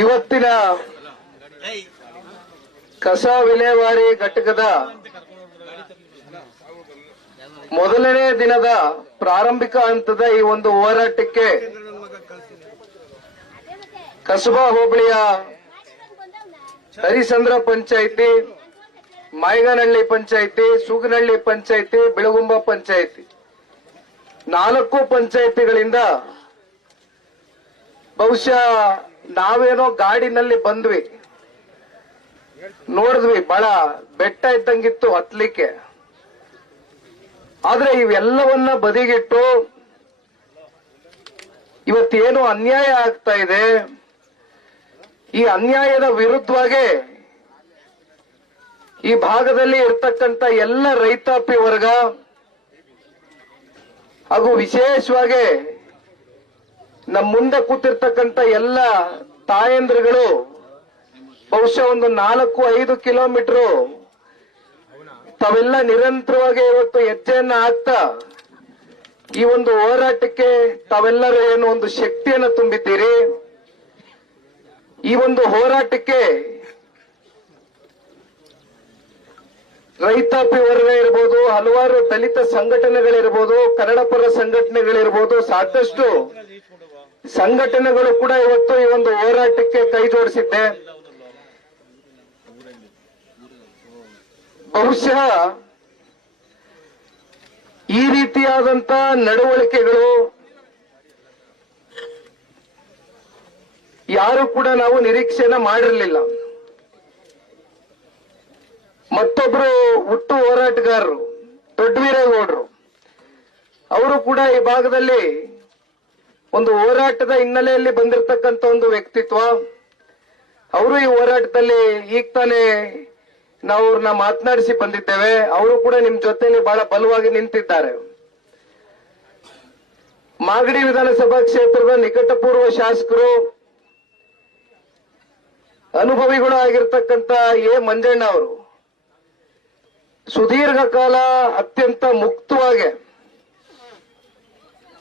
ಇವತ್ತಿನ ಕಸ ವಿಲೇವಾರಿ ಘಟಕದ ಮೊದಲನೇ ದಿನದ ಪ್ರಾರಂಭಿಕ ಹಂತದ ಈ ಒಂದು ಹೋರಾಟಕ್ಕೆ ಕಸಬಾ ಹೋಬಳಿಯ ಹರಿಸಂದ್ರ ಪಂಚಾಯಿತಿ, ಮಾಯಗನಹಳ್ಳಿ ಪಂಚಾಯಿತಿ, ಸೂಗನಹಳ್ಳಿ ಪಂಚಾಯಿತಿ, ಬೆಳಗುಂಬ ಪಂಚಾಯಿತಿ. ನಾಲ್ಕು ಪಂಚಾಯಿತಿಗಳಿಂದ ಬಹುಶಃ ನಾವೇನೋ ಗಾಡಿನಲ್ಲಿ ಬಂದ್ವಿ. ನೋಡಿದ್ವಿ, ಬಹಳ ಬೆಟ್ಟ ಇದ್ದಂಗಿತ್ತು ಹತ್ಲಿಕ್ಕೆ. ಆದ್ರೆ ಇವೆಲ್ಲವನ್ನ ಬದಿಗಿಟ್ಟು ಇವತ್ತೇನು ಅನ್ಯಾಯ ಆಗ್ತಾ ಇದೆ. ಈ ಅನ್ಯಾಯದ ವಿರುದ್ಧವಾಗಿ ಈ ಭಾಗದಲ್ಲಿ ಇರ್ತಕ್ಕಂತ ಎಲ್ಲ ರೈತಾಪಿ ವರ್ಗ ಹಾಗೂ ವಿಶೇಷವಾಗಿ ನಮ್ಮ ಮುಂದೆ ಕೂತಿರ್ತಕ್ಕಂಥ ಎಲ್ಲ ತಾಯಂದ್ರುಗಳು ಬಹುಶಃ ಒಂದು ನಾಲ್ಕು, ಐದು ಕಿಲೋಮೀಟರ್ ತಾವೆಲ್ಲ ನಿರಂತರವಾಗಿ ಇವತ್ತು ಹೆಜ್ಜೆಯನ್ನ ಹಾಕ್ತಾ ಈ ಒಂದು ಹೋರಾಟಕ್ಕೆ ತಾವೆಲ್ಲರೂ ಏನು ಒಂದು ಶಕ್ತಿಯನ್ನು ತುಂಬಿದ್ದೀರಿ? ಈ ಒಂದು ಹೋರಾಟಕ್ಕೆ ರೈತಾಪಿ ವರ್ಗ ಇರ್ಬೋದು, ಹಲವಾರು ದಲಿತ ಸಂಘಟನೆಗಳಿರ್ಬೋದು, ಕನ್ನಡ ಪರ ಸಂಘಟನೆಗಳಿರ್ಬೋದು ಸಾಕಷ್ಟು ಸಂಘಟನೆಗಳು ಕೂಡ ಇವತ್ತು ಈ ಒಂದು ಹೋರಾಟಕ್ಕೆ ಕೈ ಜೋಡಿಸಿದ್ದೆ. ಬಹುಶಃ ಈ ರೀತಿಯಾದಂತ ನಡವಳಿಕೆಗಳು ಯಾರು ಕೂಡ ನಾವು ನಿರೀಕ್ಷೆನ ಮಾಡಿರಲಿಲ್ಲ. ಮತ್ತೊಬ್ರು ಹುಟ್ಟು ಹೋರಾಟಗಾರರು ದೊಡ್ಡವೀರೇಗೌಡರು ಅವರು ಕೂಡ ಈ ಭಾಗದಲ್ಲಿ ಒಂದು ಹೋರಾಟದ ಹಿನ್ನೆಲೆಯಲ್ಲಿ ಬಂದಿರತಕ್ಕಂತ ಒಂದು ವ್ಯಕ್ತಿತ್ವ. ಅವರು ಈ ಹೋರಾಟದಲ್ಲಿ ಈಗ ತಾನೇ ನಾವು ಅವ್ರನ್ನ ಮಾತನಾಡಿಸಿ ಬಂದಿದ್ದೇವೆ. ಅವರು ಕೂಡ ನಿಮ್ ಜೊತೆಯಲ್ಲಿ ಬಹಳ ಬಲವಾಗಿ ನಿಂತಿದ್ದಾರೆ. ಮಾಗಡಿ ವಿಧಾನಸಭಾ ಕ್ಷೇತ್ರದ ನಿಕಟಪೂರ್ವ ಶಾಸಕರು, ಅನುಭವಿಗಳು ಆಗಿರ್ತಕ್ಕಂತ ಎ. ಮಂಜಣ್ಣ ಅವರು, ಸುದೀರ್ಘ ಕಾಲ ಅತ್ಯಂತ ಮುಕ್ತವಾಗಿ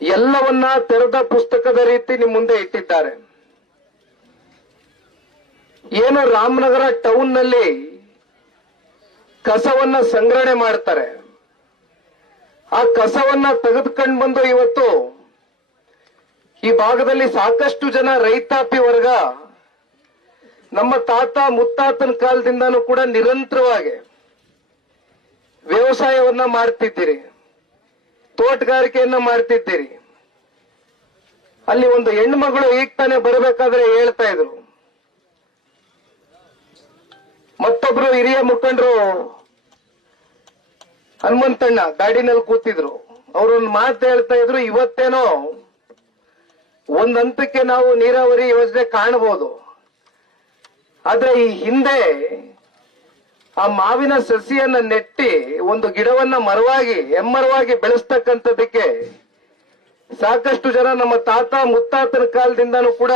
ಎಲ್ಲವನ್ನ ತೆರೆದ ಪುಸ್ತಕದ ರೀತಿ ನಿಮ್ ಮುಂದೆ ಇಟ್ಟಿದ್ದಾರೆ. ಏನು ರಾಮನಗರ ಟೌನ್ನಲ್ಲಿ ಕಸವನ್ನ ಸಂಗ್ರಹಣೆ ಮಾಡ್ತಾರೆ. ಆ ಕಸವನ್ನ ತೆಗೆದುಕೊಂಡು ಬಂದು ಇವತ್ತು ಈ ಭಾಗದಲ್ಲಿ ಸಾಕಷ್ಟು ಜನ ರೈತಾಪಿ ವರ್ಗ ನಮ್ಮ ತಾತ ಮುತ್ತಾತನ ಕಾಲದಿಂದನೂ ಕೂಡ ನಿರಂತರವಾಗಿ ವ್ಯವಸಾಯವನ್ನ ಮಾಡ್ತಿದ್ದೀರಿ. ತೋಟಗಾರಿಕೆಯನ್ನ ಮಾಡ್ತಿದ್ದೀರಿ. ಅಲ್ಲಿ ಒಂದು ಹೆಣ್ಮಗಳು ಈಗ ತಾನೇ ಬರಬೇಕಾದ್ರೆ ಹೇಳ್ತಾ ಇದ್ರು. ಮತ್ತೊಬ್ರು ಹಿರಿಯ ಮುಖಂಡರು ಹನುಮಂತಣ್ಣ ಗಾಡಿನಲ್ಲಿ ಕೂತಿದ್ರು. ಅವ್ರೊಂದು ಮಾತು ಹೇಳ್ತಾ ಇದ್ರು, ಇವತ್ತೇನೋ ಒಂದ್ ಹಂತಕ್ಕೆ ನಾವು ನೀರಾವರಿ ಯೋಜನೆ ಕಾಣಬಹುದು. ಆದ್ರೆ ಈ ಹಿಂದೆ ಆ ಮಾವಿನ ಸಸಿಯನ್ನ ನೆಟ್ಟಿ ಒಂದು ಗಿಡವನ್ನ ಮರವಾಗಿ ಎಮ್ಮರವಾಗಿ ಬೆಳೆಸ್ತಕ್ಕಂಥದಕ್ಕೆ ಸಾಕಷ್ಟು ಜನ ನಮ್ಮ ತಾತ ಮುತ್ತಾತನ ಕಾಲದಿಂದನೂ ಕೂಡ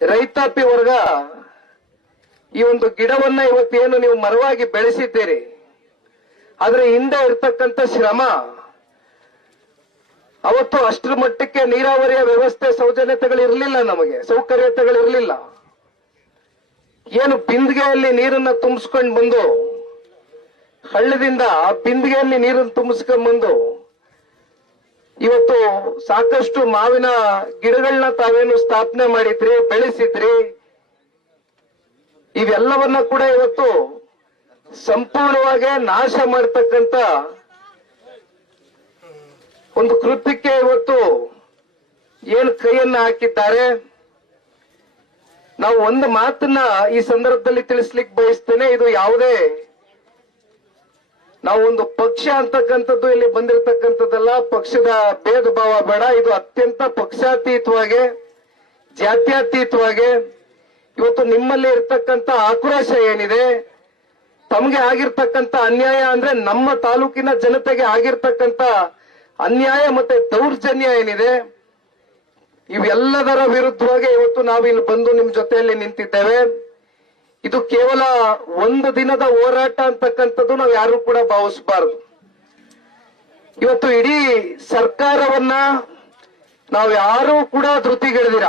ರೈತಾಪಿ ವರ್ಗ ಈ ಒಂದು ಗಿಡವನ್ನ ಇವತ್ತೇನು ನೀವು ಮರವಾಗಿ ಬೆಳೆಸಿದ್ದೀರಿ, ಆದ್ರೆ ಹಿಂದೆ ಇರ್ತಕ್ಕಂಥ ಶ್ರಮ, ಅವತ್ತು ಅಷ್ಟರ ಮಟ್ಟಕ್ಕೆ ನೀರಾವರಿಯ ವ್ಯವಸ್ಥೆ ಸೌಜನ್ಯತೆಗಳು ಇರಲಿಲ್ಲ ನಮಗೆ ಸೌಕರ್ಯತೆಗಳು ಇರಲಿಲ್ಲ ಏನು ಬಿಂದಿಗೆಯಲ್ಲಿ ನೀರನ್ನ ತುಂಬಿಸ್ಕೊಂಡು ಬಂದು, ಹಳ್ಳದಿಂದ ಪಿಂದಿಗೆಯಲ್ಲಿ ಬಿಂದಿಗೆಯಲ್ಲಿ ನೀರನ್ನು ತುಂಬಿಸ್ಕೊಂಡ್ ಬಂದು, ಇವತ್ತು ಸಾಕಷ್ಟು ಮಾವಿನ ಗಿಡಗಳನ್ನ ತಾವೇನು ಸ್ಥಾಪನೆ ಮಾಡಿದ್ರಿ, ಬೆಳೆಸಿದ್ರಿ, ಇವೆಲ್ಲವನ್ನ ಕೂಡ ಇವತ್ತು ಸಂಪೂರ್ಣವಾಗಿ ನಾಶ ಮಾಡತಕ್ಕಂತ ಒಂದು ಕೃತ್ಯಕ್ಕೆ ಇವತ್ತು ಏನು ಕೈಯನ್ನ ಹಾಕಿದ್ದಾರೆ. ನಾವು ಒಂದು ಮಾತನ್ನ ಈ ಸಂದರ್ಭದಲ್ಲಿ ತಿಳಿಸ್ಲಿಕ್ಕೆ ಬಯಸ್ತೇನೆ, ಇದು ಯಾವುದೇ ನಾವು ಒಂದು ಪಕ್ಷ ಅಂತಕ್ಕಂಥದ್ದು ಇಲ್ಲಿ ಬಂದಿರತಕ್ಕಂಥದ್ದಲ್ಲ, ಪಕ್ಷದ ಭೇದ ಭಾವ ಬೇಡ, ಇದು ಅತ್ಯಂತ ಪಕ್ಷಾತೀತವಾಗಿ, ಜಾತ್ಯತೀತವಾಗಿ ಇವತ್ತು ನಿಮ್ಮಲ್ಲಿ ಇರ್ತಕ್ಕಂಥ ಆಕ್ರೋಶ ಏನಿದೆ, ತಮಗೆ ಆಗಿರ್ತಕ್ಕಂಥ ಅನ್ಯಾಯ ಅಂದ್ರೆ ನಮ್ಮ ತಾಲೂಕಿನ ಜನತೆಗೆ ಆಗಿರ್ತಕ್ಕಂಥ ಅನ್ಯಾಯ ಮತ್ತೆ ದೌರ್ಜನ್ಯ ಏನಿದೆ ಇವೆಲ್ಲದರ ವಿರುದ್ಧವಾಗಿ ಇವತ್ತು ನಾವಿಲ್ಲಿ ಬಂದು ನಿಮ್ ಜೊತೆಯಲ್ಲಿ ನಿಂತಿದ್ದೇವೆ. ಇದು ಕೇವಲ ಒಂದು ದಿನದ ಹೋರಾಟ ಅಂತಕ್ಕಂಥದ್ದು ನಾವು ಯಾರು ಕೂಡ ಭಾವಿಸಬಾರದು. ಇವತ್ತು ಇಡೀ ಸರ್ಕಾರವನ್ನ ನಾವು ಯಾರು ಕೂಡ ಧೃತಿಗೆಳೆದಿರ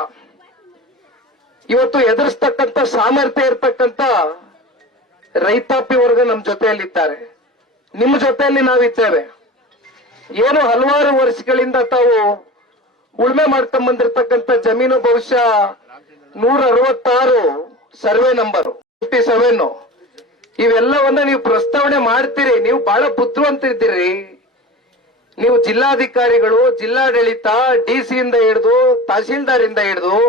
ಇವತ್ತು ಎದುರಿಸ್ತಕ್ಕಂಥ ಸಾಮರ್ಥ್ಯ ಇರ್ತಕ್ಕಂಥ ರೈತಾಪಿ ವರ್ಗ ನಮ್ಮ ಜೊತೆಯಲ್ಲಿದ್ದಾರೆ. ನಿಮ್ಮ ಜೊತೆಯಲ್ಲಿ ನಾವಿದ್ದೇವೆ. ಏನು ಹಲವಾರು ವರ್ಷಗಳಿಂದ ತಾವು ಉಳುಮೆ ಮಾಡ್ಕೊಂಡ್ ಬಂದಿರತಕ್ಕಂತ ಜಮೀನು ಬಹುಶಃ ನೂರ ಅರವತ್ತಾರು ಸರ್ವೆ ನಂಬರ್ ಫಿಫ್ಟಿ ಸೆವೆನ್ ಇವೆಲ್ಲವನ್ನ ನೀವು ಪ್ರಸ್ತಾವನೆ ಮಾಡ್ತೀರಿ, ನೀವು ಬಹಳ ಬುದ್ಧಿವಂತಿದ್ದೀರಿ. ನೀವು ಜಿಲ್ಲಾಧಿಕಾರಿಗಳು, ಜಿಲ್ಲಾಡಳಿತ, ಡಿ ಇಂದ ಹಿಡಿದು, ತಹಸೀಲ್ದಾರಿಂದ ಹಿಡಿದು,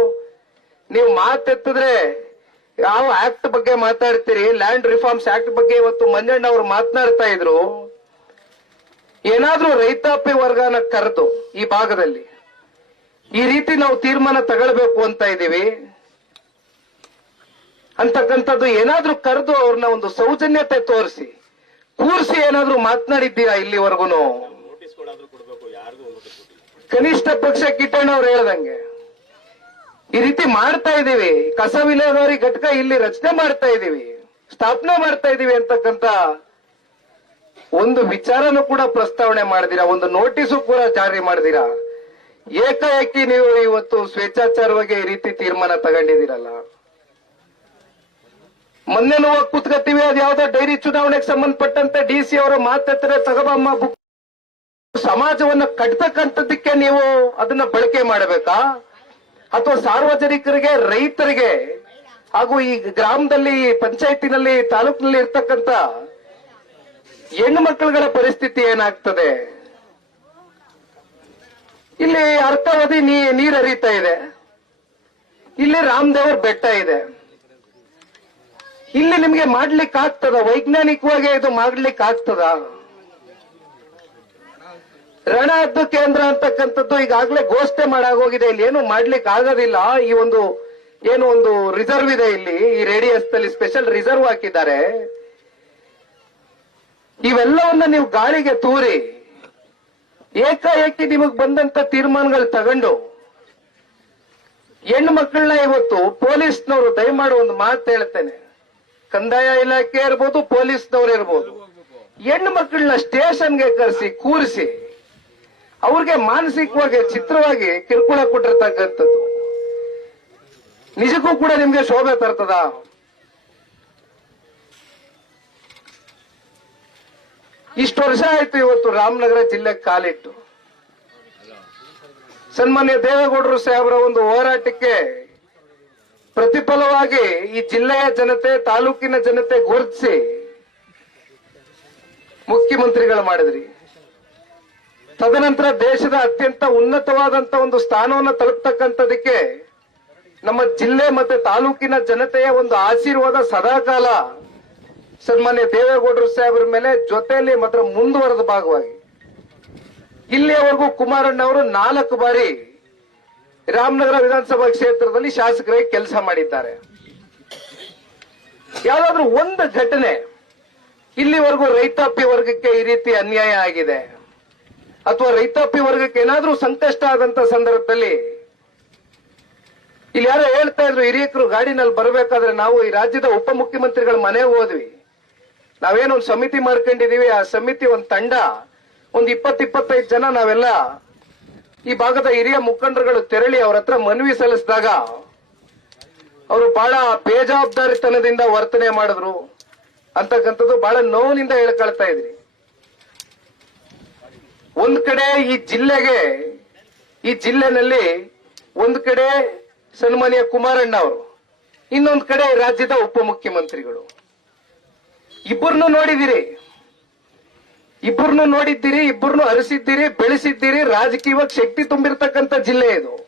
ನೀವು ಮಾತೆತ್ತಿದ್ರೆ ಯಾವ ಆಕ್ಟ್ ಬಗ್ಗೆ ಮಾತಾಡ್ತೀರಿ? ಲ್ಯಾಂಡ್ ರಿಫಾರ್ಮ್ಸ್ ಆಕ್ಟ್ ಬಗ್ಗೆ ಇವತ್ತು ಮಂಜಣ್ಣ ಅವರು ಮಾತನಾಡ್ತಾ ಇದ್ರು. ಏನಾದ್ರೂ ರೈತಾಪಿ ವರ್ಗನ ಕರೆದು ಈ ಭಾಗದಲ್ಲಿ ಈ ರೀತಿ ನಾವು ತೀರ್ಮಾನ ತಗೊಳ್ಬೇಕು ಅಂತ ಇದ್ದೀವಿ. ಅಂತಕ್ಕಂಥದ್ದು ಏನಾದ್ರೂ ಕರೆದು ಅವ್ರನ್ನ ಒಂದು ಸೌಜನ್ಯತೆ ತೋರಿಸಿ. ಕೂರಿಸಿ ಏನಾದ್ರೂ ಮಾತನಾಡಿದ್ದೀರಾ ಇಲ್ಲಿವರೆಗೂ ಕನಿಷ್ಠ ಪಕ್ಷ ಕಿಟ್ಟಣ್ಣ ಅವ್ರು ಹೇಳ್ದಂಗೆ. ಈ ರೀತಿ ಮಾಡ್ತಾ ಇದ್ದೀವಿ. ಕಸ ವಿಲೇವಾರಿ ಘಟಕ ಇಲ್ಲಿ ರಚನೆ ಮಾಡ್ತಾ ಇದ್ದೀವಿ. ಸ್ಥಾಪನೆ ಮಾಡ್ತಾ ಇದ್ದೀವಿ ಅಂತಕ್ಕಂತ ಒಂದು ವಿಚಾರನೂ ಕೂಡ ಪ್ರಸ್ತಾವನೆ ಮಾಡಿದಿರಾ ಒಂದು ನೋಟಿಸು ಕೂಡ ಜಾರಿ ಮಾಡಿದಿರಾ ಏಕಾಏಕಿ ನೀವು ಇವತ್ತು ಸ್ವೇಚ್ಛಾಚಾರವಾಗಿ ಈ ರೀತಿ ತೀರ್ಮಾನ ತಗೊಂಡಿದ್ದೀರಲ್ಲ? ಮೊನ್ನೆ ನಾವು ಕೂತ್ಕತ್ತೀವಿ, ಅದು ಯಾವ್ದೋ ಡೈರಿ ಚುನಾವಣೆಗೆ ಸಂಬಂಧಪಟ್ಟಂತೆ ಡಿ ಸಿ ಅವರ ಮಾತತ್ರ ತಗಬಮ್ಮ ಬುಕ್ ಸಮಾಜವನ್ನ ಕಟ್ತಕ್ಕಂಥದ್ದಕ್ಕೆ ನೀವು ಅದನ್ನ ಬಳಕೆ ಮಾಡಬೇಕಾ? ಅಥವಾ ಸಾರ್ವಜನಿಕರಿಗೆ, ರೈತರಿಗೆ, ಹಾಗೂ ಈ ಗ್ರಾಮದಲ್ಲಿ ಪಂಚಾಯತಿನಲ್ಲಿ ತಾಲೂಕಿನಲ್ಲಿ ಇರ್ತಕ್ಕಂಥ ಹೆಣ್ಣು ಮಕ್ಕಳುಗಳ ಪರಿಸ್ಥಿತಿ ಏನಾಗ್ತದೆ? ಇಲ್ಲಿ ಅರ್ಥಾವಧಿ ನೀ, ನೀರ್ ಹರಿತಾ ಇದೆ. ಇಲ್ಲಿ ರಾಮದೇವರ್ ಬೆಟ್ಟ ಇದೆ. ಇಲ್ಲಿ ನಿಮ್ಗೆ ಮಾಡ್ಲಿಕ್ಕೆ ಆಗ್ತದ ವೈಜ್ಞಾನಿಕವಾಗಿ ಇದು ಮಾಡ್ಲಿಕ್ಕೆ ಆಗ್ತದ ರಣ ಹದ್ದು ಕೇಂದ್ರ ಅಂತಕ್ಕಂಥದ್ದು ಈಗಾಗಲೇ ಘೋಷಣೆ ಮಾಡಾಗೋಗಿದೆ. ಇಲ್ಲಿ ಏನು ಮಾಡ್ಲಿಕ್ಕೆ ಆಗೋದಿಲ್ಲ ಈ ಒಂದು, ಏನು ಒಂದು ರಿಸರ್ವ್ ಇದೆ ಇಲ್ಲಿ. ಈ ರೇಡಿಯಸ್ನಲ್ಲಿ ಸ್ಪೆಷಲ್ ರಿಸರ್ವ್ ಹಾಕಿದ್ದಾರೆ. ಇವೆಲ್ಲವನ್ನ ನೀವು ಗಾಳಿಗೆ ತೂರಿ. ಏಕಾಏಕಿ ನಿಮಗ್ ಬಂದಂತ ತೀರ್ಮಾನಗಳು ತಗೊಂಡು ಹೆಣ್ಣು ಮಕ್ಕಳನ್ನ ಇವತ್ತು ಪೊಲೀಸ್ನವರು ದಯಮಾಡಿ ಒಂದು ಮಾತು ಹೇಳ್ತೇನೆ. ಕಂದಾಯ ಇಲಾಖೆ ಇರ್ಬೋದು, ಪೊಲೀಸ್ನವ್ರು ಇರ್ಬೋದು. ಹೆಣ್ಣು ಮಕ್ಕಳನ್ನ ಸ್ಟೇಷನ್ಗೆ ಕರೆಸಿ, ಕೂರಿಸಿ, ಅವ್ರಿಗೆ ಮಾನಸಿಕವಾಗಿ, ಚಿತ್ರವಾಗಿ ಕಿರುಕುಳ ಕೊಟ್ಟಿರ್ತಕ್ಕಂಥದ್ದು. ನಿಜಕ್ಕೂ ಕೂಡ ನಿಮ್ಗೆ ಶೋಭೆ ತರ್ತದ? ಇಷ್ಟು ವರ್ಷ ಆಯ್ತು ಇವತ್ತು ರಾಮನಗರ ಜಿಲ್ಲೆ ಕಾಲಿಟ್ಟು. ಸನ್ಮಾನ್ಯ ದೇವೇಗೌಡರು ಸಾಹೇಬರ ಒಂದು ಹೋರಾಟಕ್ಕೆ ಪ್ರತಿಫಲವಾಗಿ ಈ ಜಿಲ್ಲೆಯ ಜನತೆ, ತಾಲೂಕಿನ ಜನತೆ ಗುರುತಿಸಿ ಮುಖ್ಯಮಂತ್ರಿಗಳು ಮಾಡಿದ್ರಿ. ತದನಂತರ ದೇಶದ ಅತ್ಯಂತ ಉನ್ನತವಾದಂತ ಒಂದು ಸ್ಥಾನವನ್ನು ತಲುಪ್ತಕ್ಕಂಥದಕ್ಕೆ ನಮ್ಮ ಜಿಲ್ಲೆ ಮತ್ತೆ ತಾಲೂಕಿನ ಜನತೆಯ ಒಂದು ಆಶೀರ್ವಾದ ಸದಾಕಾಲ ಸನ್ಮಾನ್ಯ ದೇವೇಗೌಡರು ಸಾಹೇಬರ ಮೇಲೆ ಜೊತೆಯಲ್ಲಿ ಮಾತ್ರ ಮುಂದುವರೆದ ಭಾಗವಾಗಿ. ಇಲ್ಲಿಯವರೆಗೂ ಕುಮಾರಣ್ಣ ಅವರು ನಾಲ್ಕು ಬಾರಿ ರಾಮನಗರ ವಿಧಾನಸಭಾ ಕ್ಷೇತ್ರದಲ್ಲಿ ಶಾಸಕರಾಗಿ ಕೆಲಸ ಮಾಡಿದ್ದಾರೆ. ಯಾವುದಾದ್ರೂ ಒಂದು ಘಟನೆ ಇಲ್ಲಿವರೆಗೂ ರೈತಾಪಿ ವರ್ಗಕ್ಕೆ ಈ ರೀತಿ ಅನ್ಯಾಯ ಆಗಿದೆ. ಅಥವಾ ರೈತಾಪಿ ವರ್ಗಕ್ಕೆ ಏನಾದ್ರೂ ಸಂಕಷ್ಟ ಆದಂತ ಸಂದರ್ಭದಲ್ಲಿ ಇಲ್ಲಿ ಯಾರೋ ಹೇಳ್ತಾ ಇದ್ರು ಹಿರಿಯಕರು ಗಾಡಿನಲ್ಲಿ ಬರಬೇಕಾದ್ರೆ ನಾವು ಈ ರಾಜ್ಯದ ಉಪಮುಖ್ಯಮಂತ್ರಿಗಳ ಮನೆ ಹೋದ್ವಿ. ನಾವೇನೋ ಒಂದು ಸಮಿತಿ ಮಾಡ್ಕೊಂಡಿದೀವಿ, ಆ ಸಮಿತಿ ಒಂದು ತಂಡ, ಒಂದು ಇಪ್ಪತ್ ಇಪ್ಪತ್ತೈದು ಜನ ನಾವೆಲ್ಲ ಈ ಭಾಗದ ಹಿರಿಯ ಮುಖಂಡರುಗಳು ತೆರಳಿ ಅವ್ರ ಹತ್ರ ಮನವಿ ಸಲ್ಲಿಸಿದಾಗ ಅವರು ಬಹಳ ಬೇಜವಾಬ್ದಾರಿತನದಿಂದ ವರ್ತನೆ ಮಾಡಿದ್ರು. ಅಂತಕ್ಕಂಥದ್ದು ಬಹಳ ನೋವಿನಿಂದ ಹೇಳ್ಕೊಳ್ತಾ ಇದ್ರಿ. ಒಂದ್ ಕಡೆ ಈ ಜಿಲ್ಲೆಗೆ, ಈ ಜಿಲ್ಲೆನಲ್ಲಿ ಒಂದ್ ಕಡೆ ಸನ್ಮಾನ್ಯ ಕುಮಾರಣ್ಣ ಅವರು ಇನ್ನೊಂದ್ ಕಡೆ ರಾಜ್ಯದ ಉಪಮುಖ್ಯಮಂತ್ರಿಗಳು. ಇಬ್ಬರನ್ನು ನೋಡಿದಿರಿ. ಇಬ್ಬರನ್ನು ನೋಡಿದ್ದೀರಿ ಇಬ್ಬರನ್ನು ಅರಸಿದ್ದೀರಿ ಬೆಳೆಸಿದ್ದೀರಿ. ರಾಜಕೀಯವಾಗಿ ಶಕ್ತಿ ತುಂಬಿರ್ತಕ್ಕಂಥ ಜಿಲ್ಲೆ ಇದು.